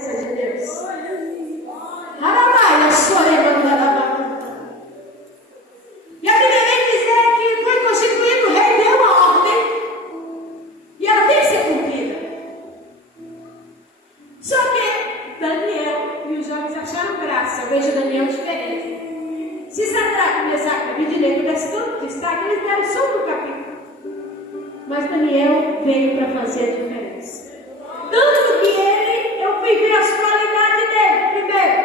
de Deus. Arabaia, chorando, arabaia. E a Bíblia vem dizer que foi constituído o rei, deu uma ordem, e ela tem que ser cumprida. Só que Daniel e os jovens acharam graça. Eu vejo Daniel diferente. Se Sadraque, Mesaque e Abednego desse tanto destaque, eles deram só um capítulo. Mas Daniel veio para fazer a diferença. Tanto que eu fui ver as qualidades dele. Primeiro,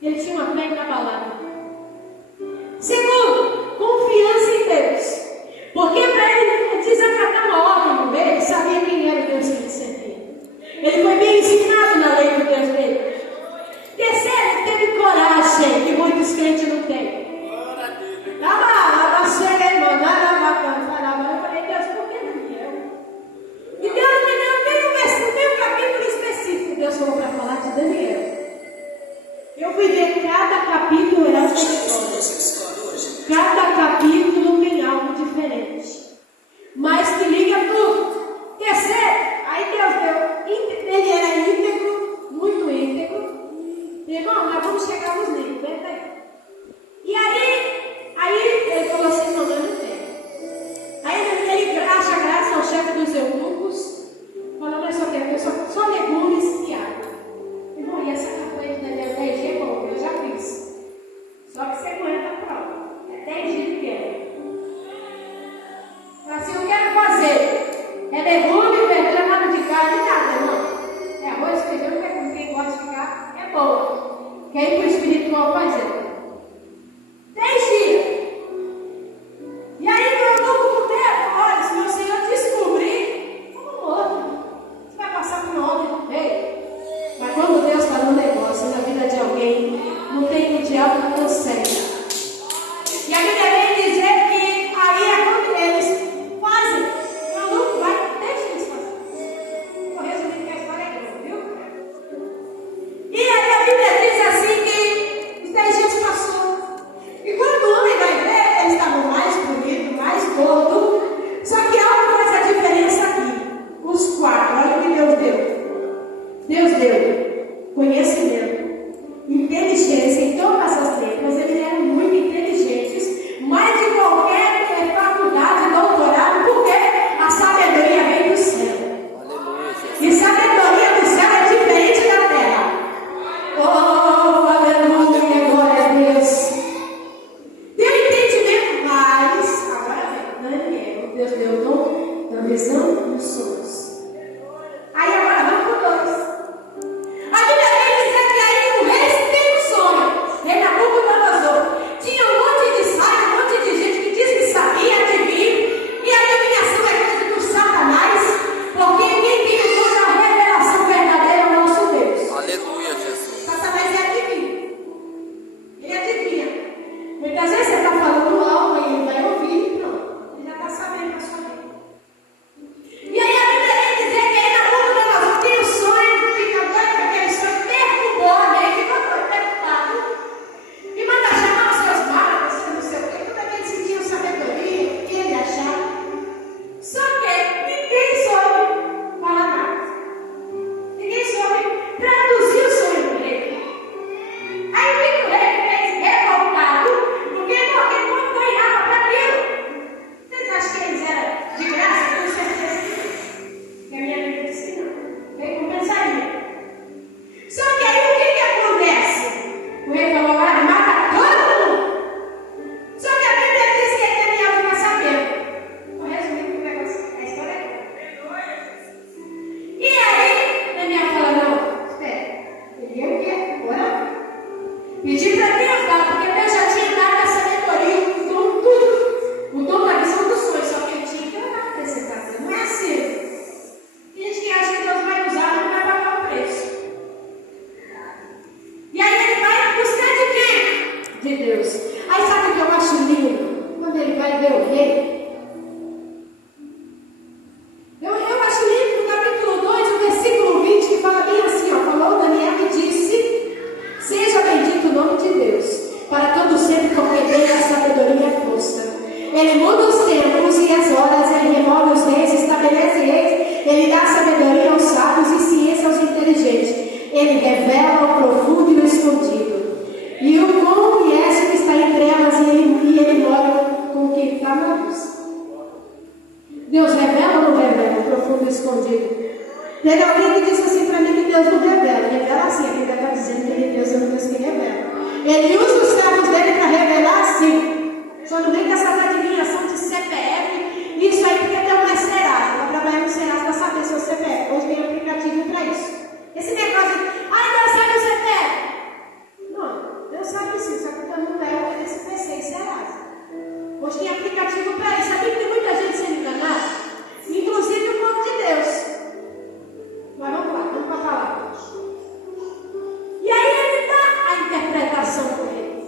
ele tinha uma fé inabalável. Segundo, confiança em Deus. Porque para ele desacatar uma ordem no meio, ele sabia quem era o Deus que ele servia. Ele foi bem ensinado na lei do Deus dele. Terceiro, ele teve coragem, que muitos crentes não têm. Eu falei, Deus, por que Daniel? E Deus me deu um capítulo específico. Deus falou para falar de Daniel. Eu fui ver cada capítulo era uma história. Cada capítulo tem algo diferente. Mas que liga tudo. Terceiro, aí Deus deu. Ele era íntegro, muito íntegro. Irmão, nós vamos chegar nos livros, vem daí. E aí ele falou assim, não, eu não tenho. Aí ele acha graça ao chefe dos eunucos, falando, mas só quero só legumes e água. Irmão, e essa campanha de Daniel 10 dias é bom, eu já fiz. Só que você aguenta a prova. É 10 dias que quer. Assim, eu quero fazer. É legume, verdura, nada de carne, nada, não. É arroz, feijão, quem gosta de ficar, é boa. Quer ir para o espiritual fazer. 10 dias. E aí, meu novo tempo, olha, se meu Senhor descobrir, como morto. Você vai passar por onde? Ei. Mas quando Deus está no negócio, na vida de alguém, não tem o diabo que consegue. E a Bíblia vem dizer que aí é quando eles fazem. O maluco vai, deixa eles fazerem. Vou resumir que a história é grande, viu? E aí a Bíblia diz assim que os 10 dias passou. E quando o homem vai ver, eles estavam mais bonitos, mais gordos. Só que algo faz a diferença aqui. Os 4, olha o que Deus deu. Deus deu conhecimento, inteligência em todas as letras. Eles eram muito inteligentes, mais de qualquer faculdade, doutorado, porque a sabedoria vem do céu. E sabedoria do céu é diferente da terra. Oh, aleluia, glória a Deus. Deu entendimento, mas agora vem Daniel. Deus deu o dom da visão dos sonhos. Aí agora vamos para o 2. Teve alguém que disse assim para mim que Deus não revela. Revela assim, aqui está dizendo que Deus é um Deus que revela. Ele usa os servos dele para revelar sim. Só não vem com essa adivinhação de CPF. Isso aí porque tem uma Serasa. Para trabalhar no Serasa para saber seu CPF. Hoje tem aplicativo para isso. Esse negócio de, Deus sabe o CPF. Não, Deus sabe sim, só que todo mundo é esse PC e Serasa. Hoje tem aplicativo para isso. Sabia que tem muita gente sendo enganada? Inclusive o povo de Deus. Mas vamos lá, vamos para a palavra. E aí ele dá a interpretação para ele.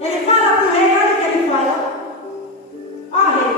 Ele fala para o rei, olha o que ele fala. Ó rei,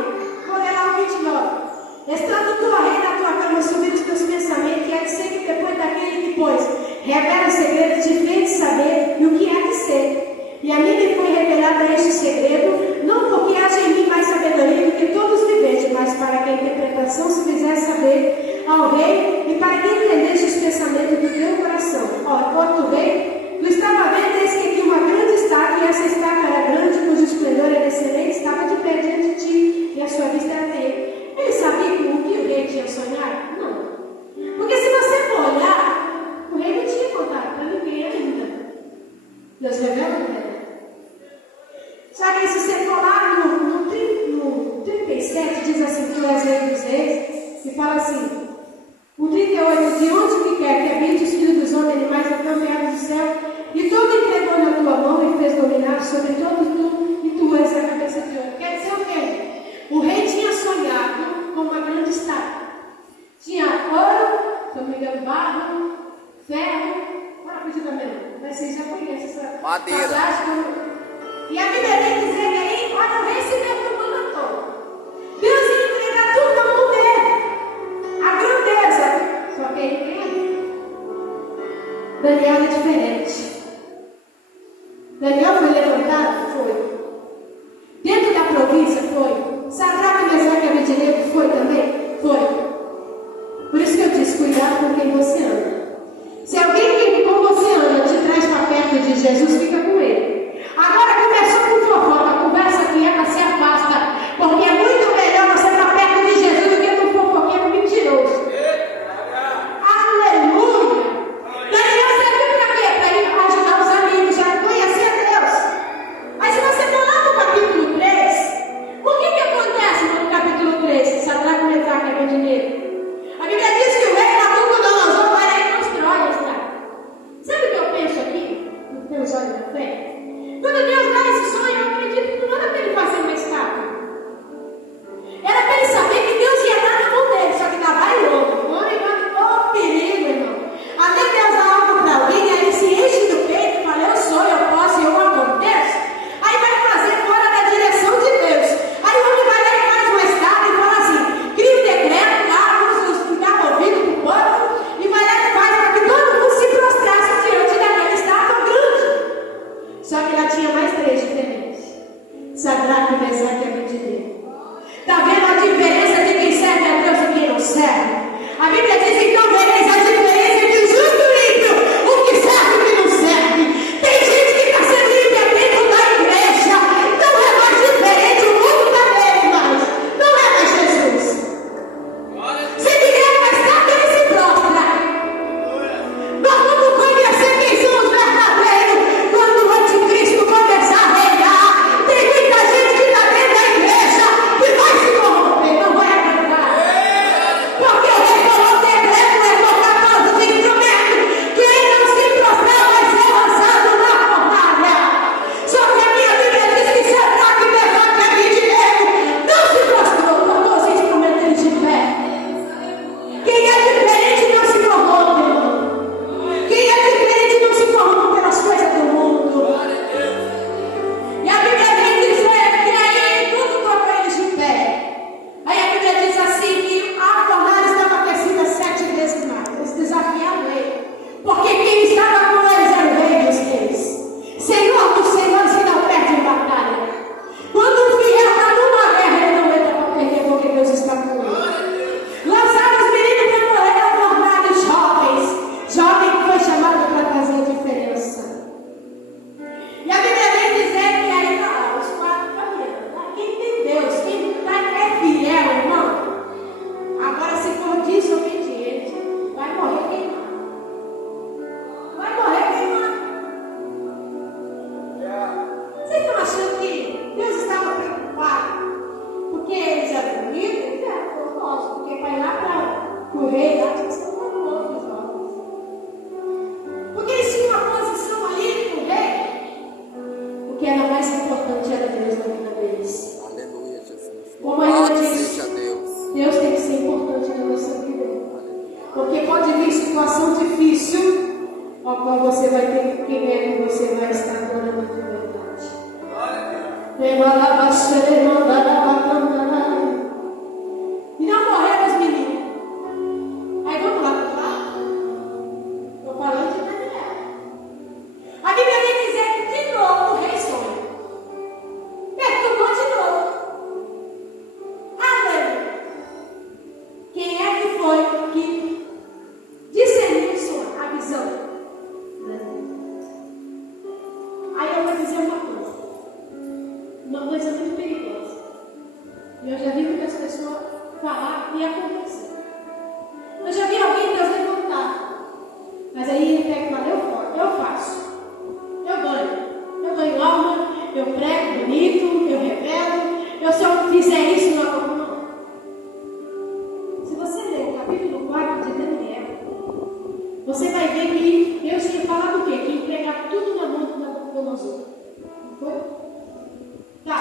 vou ler lá o 29. Estando tu, ó rei, na tua cama, subir os teus pensamentos, e há de ser que depois daquele que pôs, revela o segredo, te fez saber e o que há de ser. E a mim me foi revelado este segredo, não porque haja em mim mais sabedoria do que todos viventes, mas para que a interpretação se fizesse saber ao rei e para que entendesse os pensamentos do teu coração. Ó, enquanto o rei, tu estava vendo, eis que aqui uma grande estátua, e essa estátua era grande, cujo esplendor era excelente, estava de pé diante de ti, e a sua vista era dele. Ele sabia o que o rei tinha sonhado? Não. Porque se você for olhar, o rei não tinha contado para ninguém ainda. Deus revela o rei. Só que se você for lá no 37, diz assim, tu és rei dos reis, e fala assim, o 38, de onde que quer que habite os filhos dos homens, animais, do campo e aves do céu, e todo entregou na tua mão e fez dominar sobre todo tu, e tu és a cabeça de ouro. Quer dizer o quê? O rei tinha sonhado com uma grande estátua. Tinha ouro, se não me engano, barro, ferro, olha a da mesmo, mas vocês já conhecem essa passagem. E a Bíblia vem dizer que aí, olha, o rei se perturbando à toa. Deus ia entregar tudo na mão dele. A grandeza. Só que ele tem. Daniel é diferente. Daniel foi levantado? Foi. Dentro da província? Foi. Sadraque, Mesaque e Abednego? Foi também? Foi. Por isso que eu disse, cuidado com quem você anda. Se alguém que com você anda te traz para perto de Jesus, fica com ele. Agora começou com fofoca, a conversa aqui é para se afasta, porque é muito melhor você estar perto de Jesus do que com fofoqueiro mentiroso. Aleluia! Daniel serviu para quê? Para ir ajudar os amigos, já conhecer Deus. Mas se você for lá no capítulo 3, o que acontece no capítulo 3? Sadraque, Mesaque e Abednego. A Bíblia diz que o rei Nabucodonosor vai lá e constrói a estátua. Sabe o que eu penso aqui? Não tem os olhos. em situação difícil, ao qual você vai ter que ver que você vai estar adorando de verdade. E não morreram os meninos. Aí vamos lá, estou falando de Daniel. A Bíblia vem dizer que de novo o rei sonha. Perturbou de novo. Aleluia. Quem é que foi que discerniu o sonho, a visão? Aí eu vou dizer uma coisa muito perigosa. E eu já vi muitas pessoas falar e acontecer. Eu já vi alguém Deus levantar. Mas aí ele pega e fala, eu faço. Eu ganho alma, eu prego bonito, eu revelo. Se eu fizer isso, não. Se você ler o capítulo 4 de Daniel, você vai ver que Deus tinha falado o quê? Que entregar tudo na mão do Nabucodonosor. Não foi? Tá.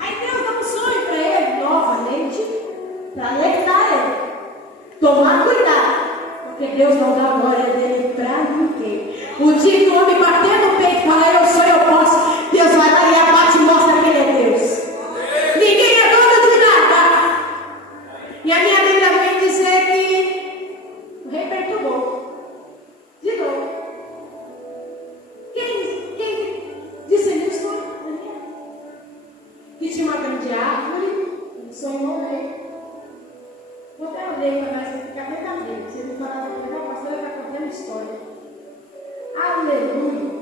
Aí Deus dá um sonho para ele, novamente, para alertar ele. Tomar cuidado, porque Deus não dá a glória dele para ninguém. O dia que o homem bater no peito e falar, eu sou, eu posso, Deus vai lá e abate e mostra que ele é Deus. Ninguém é dono de nada. E a minha Bíblia vem dizer que o rei perturbou. De novo. Quem disse isso? Que tinha uma grande árvore, ele sonhou o rei. Vou até ler para mais ficar bem caminho. Se ele falar para o pastor, ele vai contando história. Aleluia.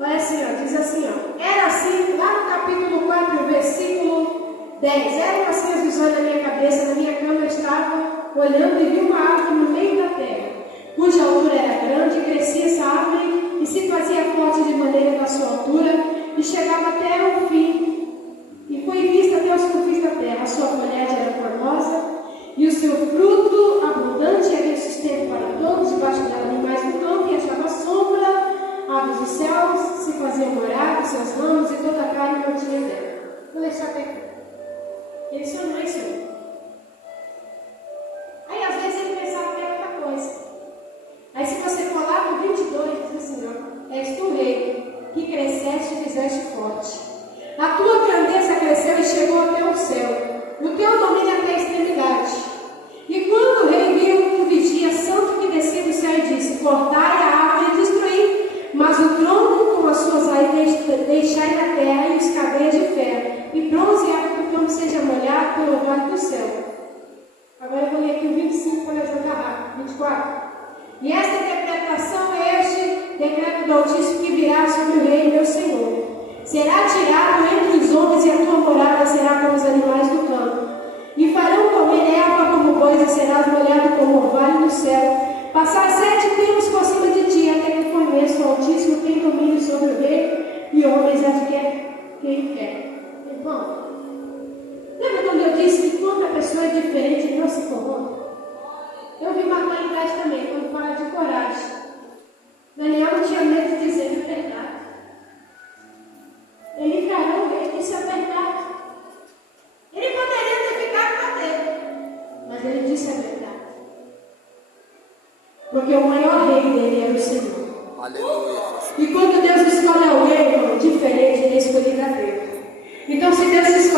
Olha assim, ó, diz assim, ó. Era assim, lá no capítulo 4, versículo 10. Eram assim as visões da minha cabeça. Na minha cama eu estava olhando e vi uma árvore no meio da terra, cuja altura era grande, e crescia essa árvore e se fazia forte de maneira da sua altura e chegava até o fim. E foi vista até os confins da terra. A sua folhagem era formosa e o seu fruto abundante, havia sustento para todos, debaixo dela animais do campo e achava sombra, aves dos céus se faziam morar, os seus ramos e toda a carne não tinha dela. Vou deixar até aqui. Ele sonhou isso aí. Aí às vezes ele pensava que era outra coisa. Aí se você for lá no 22, diz assim, ó, és tu rei, que cresceste e fizeste forte. A tua grandeza cresceu e chegou até o céu, o teu domínio até a extremidade. E quando o rei viu um vigia santo que descia do céu e disse, cortai a árvore e destruí, mas o tronco com as suas raízes deixai na terra e os cabeiros de ferro, e bronze e água do campo seja molhado pelo orvalho do céu. Agora eu vou ler aqui o 25 para nós andar rápido. 24. E esta interpretação é este decreto do Altíssimo que virá sobre o rei, meu Senhor. Será tirado entre os homens e a tua morada será como os animais do campo. E farão comer erva como bois e serás molhado como orvalho do céu. Passar 7 tempos por cima de ti, até que conheça o Altíssimo tem domínio sobre o rei e homens adquire quem quer. Irmão, lembra quando eu disse que quando a pessoa é diferente, não se corrompe? Eu vi uma qualidade também, quando fala de coragem. Daniel não tinha medo de dizer a verdade. Ele encarou o rei e disse a verdade. Ele poderia ter ficado com dele, mas ele disse a verdade. Porque o maior rei dele era o Senhor. Aleluia. E quando Deus escolhe alguém, irmão, diferente, ele é escolhido a Deus. Então, se Deus escolhe